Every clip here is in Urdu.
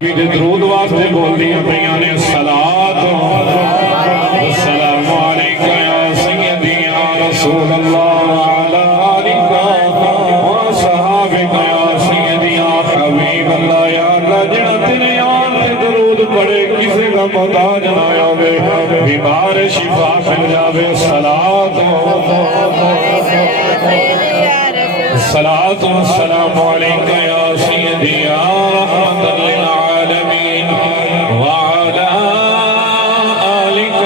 درود واسطے بول دیا پیاں نے صلاۃ السلام علیکہ یا سیدی یا رسول اللہ وعلی آلہ و صحابہ یا سیدی یا حبیب اللہ یا اللہ جنہ تیرے یاد سے درود پڑے کسی کا محتاج نہ آوے بیمار شفا مل جاوے صلاۃ والسلام علیکہ یا سیدی یا رحمت للعالمین وعلا آلک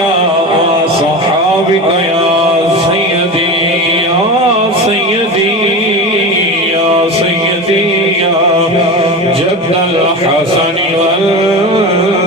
وصحابک یا سیدی یا سیدی یا سیدی یا جد الحسن والحسین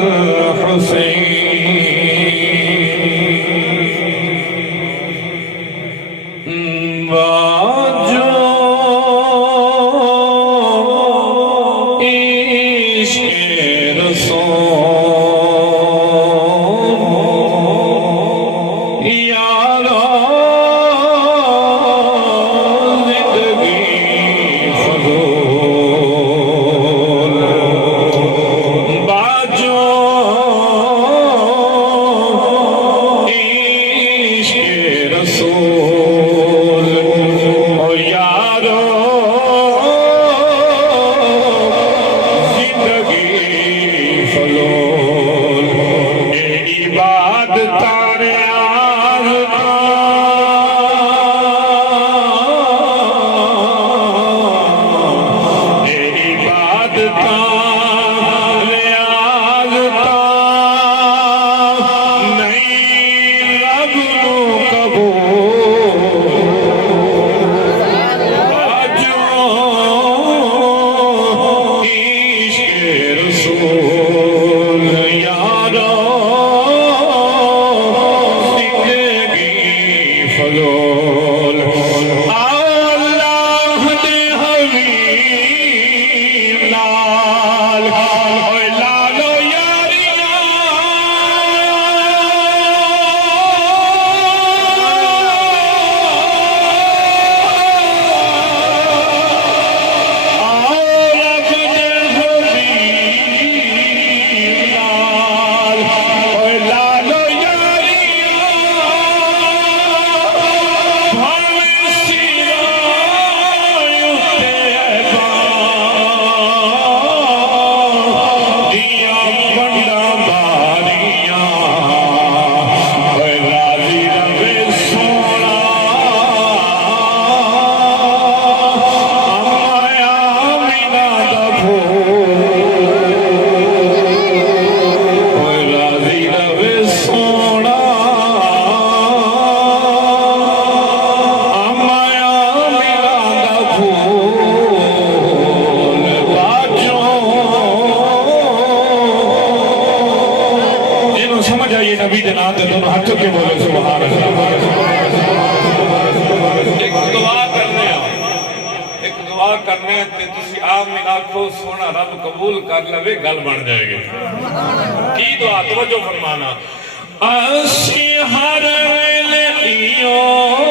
سونا رب قبول کر لوے گل بن جائے گی کی دعا توجہ فرمانا اسی ہر لیوں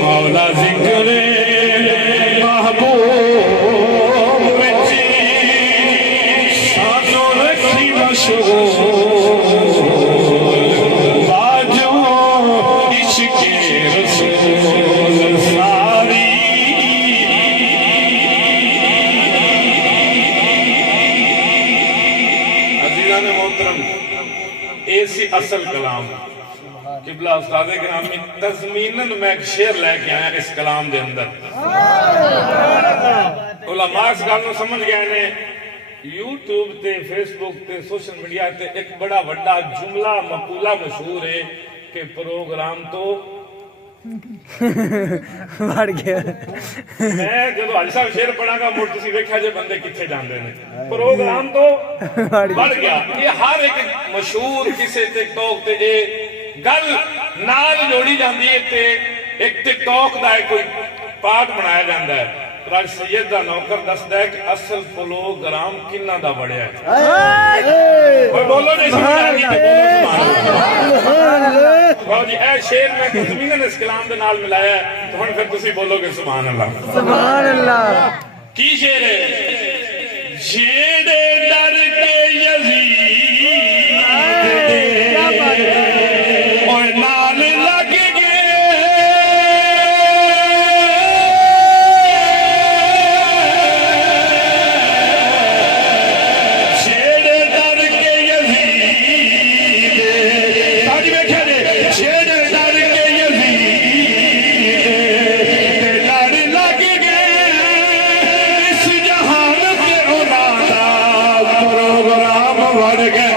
مولا ذکر محبوب سانو رکھی مشغول باجو عشق رسول ساری عزیزان محترم ایسی اصل کلام کہ قبلہ استاد گرامی تضمیناً میں ایک شعر لے کے آیا اس کلام دے اندر علماء اس گل نوں سمجھ گئے نے یوٹیوب تے فیس بک تے سوشل میڈیا تے ایک بڑا وڈا جملہ مقولہ مشہور ہے کہ پروگرام تو بڑھ گیا میں جدو حاجی صاحب شعر پڑھا گا مڑ تسی ویکھیا جے بندے کتھے جاندے نے پروگرام تو بڑھ گیا یہ ہر ایک مشہور کسے ٹک ٹاک تے اے گل نال جوڑی جاندی ہے تے ایک ٹک ٹاک دا کوئی پارٹ بنایا جاندا ہے راج سید دا نوکر دسدا ہے کہ اصل پروگرام کنہ دا بڑھیا ہے کوئی بولو نہیں سبحان اللہ بہو جی اے شعر میں تضمیناً اس کلام دے نال ملایا ہے تو ہن پھر تسی بولو گے سبحان اللہ سبحان اللہ کی شعر ہے جیڑے ڈر کے یزید اور نال لگ گئے جیڑے ڈر کے یزید ساجی بیٹھے دے جیڑے ڈر کے یزید لڑ لگ گئے اس جہان کے ارادا پروگرام بڑھ گئے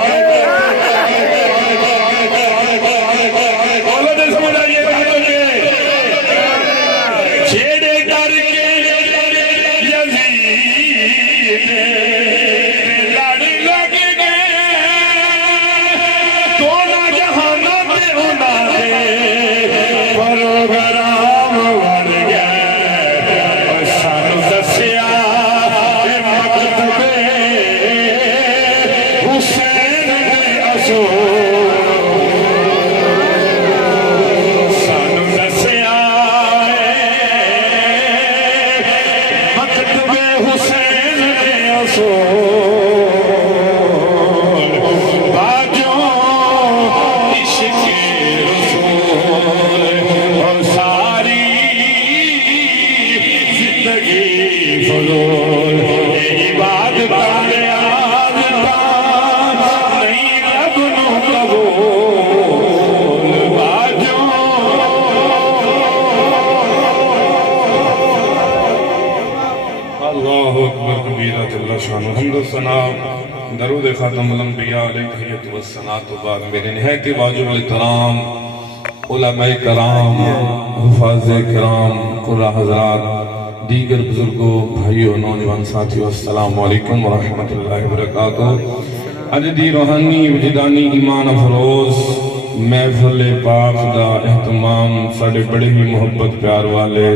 درود خاتم الانبیاء علیہ تحیت والصلاۃ بعد میرے نہایت واجب الاحترام علماء کرام حفاظ کرام قرآ حضرات دیگر بزرگوں بھائیوں نوجوان ساتھیوں السلام علیکم ورحمۃ اللہ وبرکاتہ اج دی روحانی وجدانی ایمان افروز محفل پاک دا اہتمام ساڑے بڑے ہی محبت پیار والے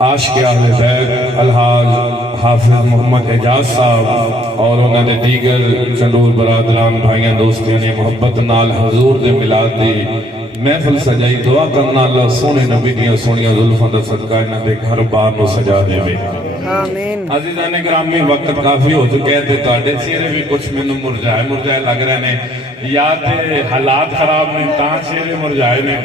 عاشق اہل بیت الحاج حافظ محمد اعجاز صاحب اور انہوں نے دیگر چندور برادران بھائیاں دوستیاں نے محبت نال حضور دے ملاد دی محفل سجائی دعا کرنا اللہ سونے نبی دیاں سونیاں ظلفاں دا صدقہ انہاں دے گھر بار نو سجا دے میں آمین عزیزان گرامی وقت کافی ہو چکے تھے تو اڈے چہرے بھی کچھ میں مرجائے لگ رہے ہیں یا تے حالات خراب میں تاں چہرے مرجائے نے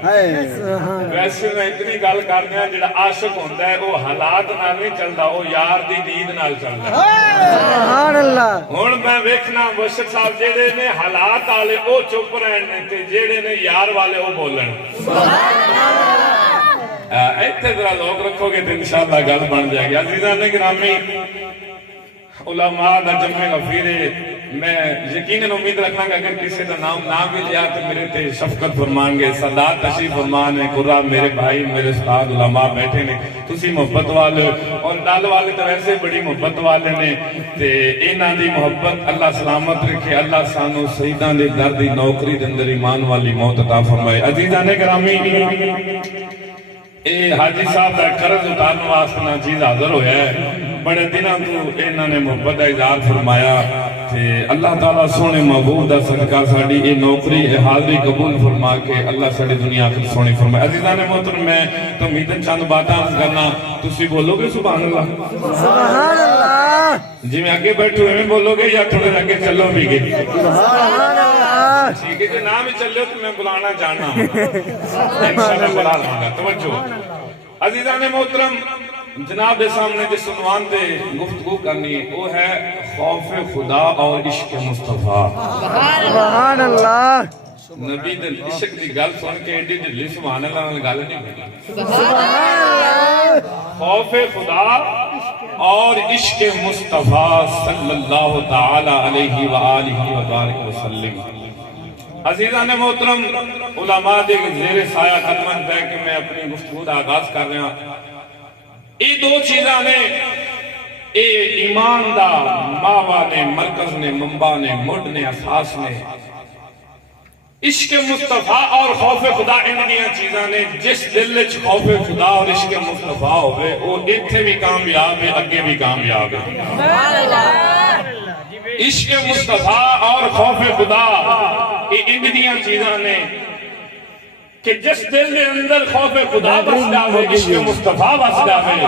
ویسے میں اتنی گل کرنے ہیں جڑا عاشق ہوندہ ہے وہ حالات نال نہیں چلدا وہ یار دی دید نال چلدا ہے سبحان اللہ ہن میں ویکھنا مبشر صاحب جڑے نے حالات والے او چپ رہن تے جڑے نے یار والے او بولن سبحان اللہ ایتھے ذرا لوگ رکھو گے تے انشاءاللہ گل بن جائے گی عزیزان گرامی علماء دا جمع غفیر میں یقیناً امید رکھنا کہ اگر کسی کا نام نہ بھی لیا تو میرے تے شفقت فرمان گے سادات تشریف فرمان ہے قرآن میرے بھائی میرے استاد علماء بیٹھے نے تسی محبت والے اور ڈال والے تو ویسے بڑی محبت والے نے تے انہاں دی محبت اللہ سلامت رکھے اللہ سانو شہیداں دے در دی نوکری دے اندر ایمان والی موت عطا فرمائے عزیزان گرامی اے حاجی صاحب دا قرض اتارنے واسطے نا چیز حاضر ہویا ہے بڑے دنوں تو انہوں نے محبت کا اظہار فرمایا کہ اللہ تعالیٰ سونے محبوب دا صدقہ ساڑی اے نوکری اے حاضری قبول فرما کے اللہ ساڑی دنیا آخر سونے فرمائے عزیزان محترم میں تو امیدن چاند باتاں عرض کرنا تسی بولو گے سبحان اللہ سبحان اللہ جی میں آگے بیٹھو میں بولو گے یا تھوڑے آگے چلو بھی گے سبحان اللہ ٹھیک ہے جو نام ہی چلے ہو تو میں بلانا چاہنا ہوں انشاءاللہ بلا لوں توجہ عزیزان محترم جناب دے سامنے جس عنوان تے گفتگو کرنی وہ ہے خوف خدا اور عشق مصطفیٰ سبحان اللہ نبی دے عشق دی گل سن کے ایڈی ڈھلی سبحان اللہ نال گل نہیں ہوئی خوف خدا اور عشق مصطفیٰ صلی اللہ تعالی علیہ وآلہ وبارک وسلم عزیزان محترم علماء دے زیر سایہ قدمت ہے کہ میں اپنی گفتگو کا آغاز کر رہا ہوں یہ دو چیزاں نے اے ایمان دا ماوا نے مرکز نے منبع نے مڈ نے اساس نے عشق مصطفیٰ اور خوف خدا ان دیا چیزاں نے جس دل وچ خوف خدا اور عشق مصطفیٰ ہوئے وہ اتھے بھی کامیاب ہے اگے بھی کامیاب ہے عشق مصطفیٰ اور خوف خدا یہ ان دیا چیزاں نے کہ جس دل دے اندر خوف خدا بس جاوے عشق مصطفیٰ بس جاوے